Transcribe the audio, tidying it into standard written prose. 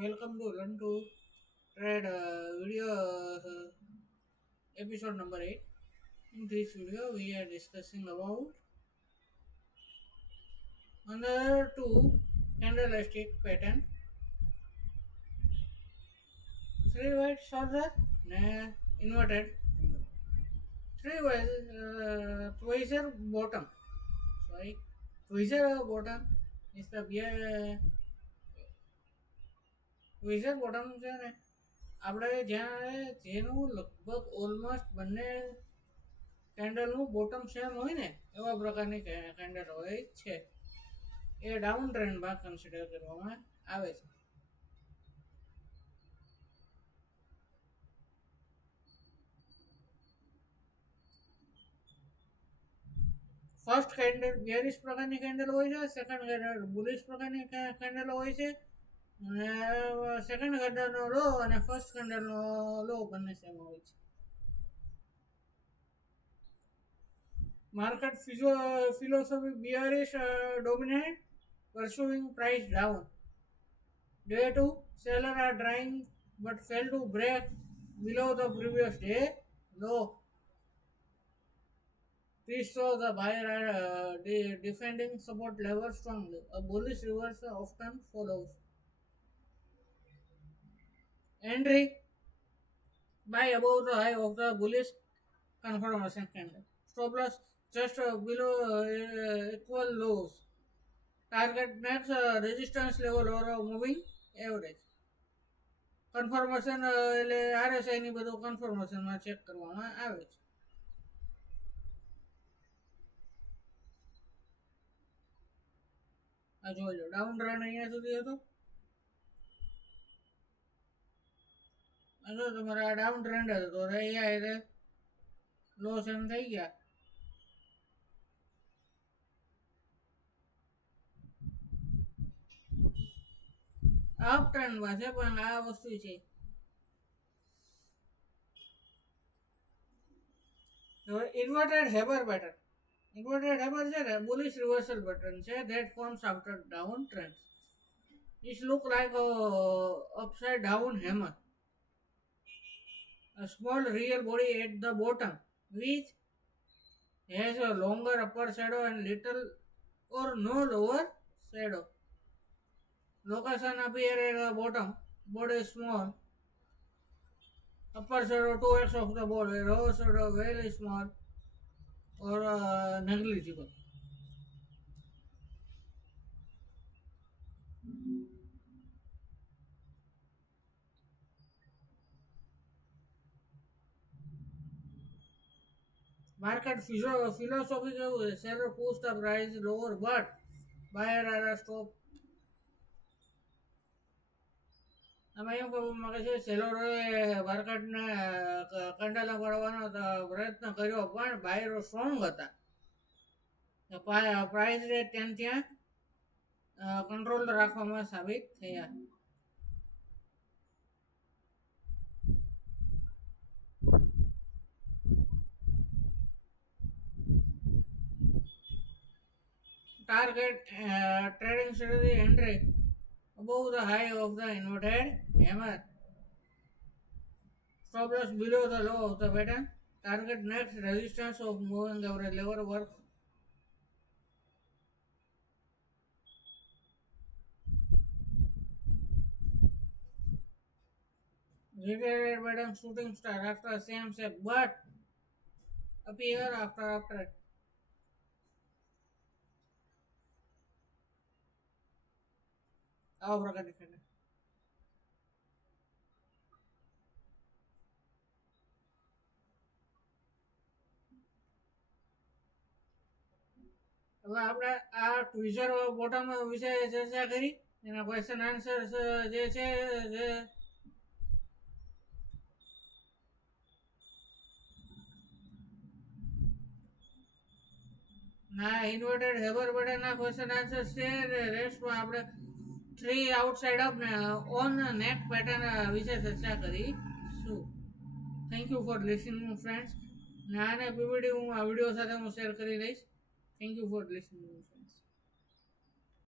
Welcome to Learn to Trade video episode number 8. In this video, we are discussing about another two candlestick pattern. Three white soldier, inverted. Three white tweezer bottom. Sorry, tweezer bottom is the tweezer bottom છે ને આપણે જ્યાં જેનું લગભગ ઓલમોસ્ટ બંને કેન્ડલનું bottom same હોય ને એવા પ્રકારની કેન્ડલ હોય છે એ ડાઉન ટ્રેન્ડમાં કન્સિડર કરવામાં આવે છે. ફર્સ્ટ કેન્ડલ બેરિશ પ્રકારની કેન્ડલ હોય છે, સેકન્ડ કેન્ડલ બુલિશ પ્રકારની કેન્ડલ હોય છે અને સેકન્ડ કેન્ડલનો લો અને ફર્સ્ટ કેન્ડલનો લો બંને સેમ હોય છે. Market philosophy bearish dominant, pursuing price down. Day 2, seller are trying but fail to break below the previous day low. This shows the buyer are defending support level strongly. A bullish reversal often follows. Entry buy above the high of the bullish confirmation candle. Stop loss just below equal lows. Target next resistance level or moving average. Confirmation એટલે RSI ની બધું કન્ફર્મેશનમાં ચેક કરવામાં આવે છે. આ જોજો down trend અહીંયા સુધી હતો. જો તમારે આ ડાઉન ટ્રેન્ડ હતો તો અહીંયા એટલે લો સેમ થઈ ગયા. અપ ટ્રેન્ડમાં છે પણ આ વસ્તુ છે. Inverted Haber pattern. Inverted Haber છે ને બુલિશ રિવર્સલ પેટર્ન છે that forms after down trends. It look like a upside down hammer. A small real body at the bottom which has a longer upper shadow and little or no lower shadow. Location appear at the bottom, body small, upper shadow 2x of the body, lower shadow very small or negligible. Market philosophy કેવું છે? Seller push the price lower but buyer are stop. આમાં એમ કહેવા માંગે છે સેલરોએ માર્કેટને કંડાલા પાડવાનો પ્રયત્ન કર્યો પણ બાયરો સ્ટ્રોંગ હતા. પ્રાઇસ રેટ ત્યાં કંટ્રોલ રાખવામાં સાબિત થયા. Target trading strategy entry above the high of the inverted hammer. Stop loss below the low of the pattern. Target next resistance of moving average level work. Reiterated pattern shooting star after same shape but appear after. આવા પ્રકારની કેન્ડલ. હવે આપણે આ tweezer bottom વિશે ચર્ચા કરી. એના question answer જે છે જે ના ઇન્વર્ટેડ હેબર પેટર્નના ક્વેશ્ચન આન્સર છે. રેસ્ટમાં આપણે 3 આઉટસાઇડ અપ ને ઓન નેક પેટર્ન વિશે ચર્ચા કરીશું. Thank you for listening friends. ને આને પીપીટી હું આ વિડીયો સાથે હું શેર કરી દઈશ. Thank you for listening.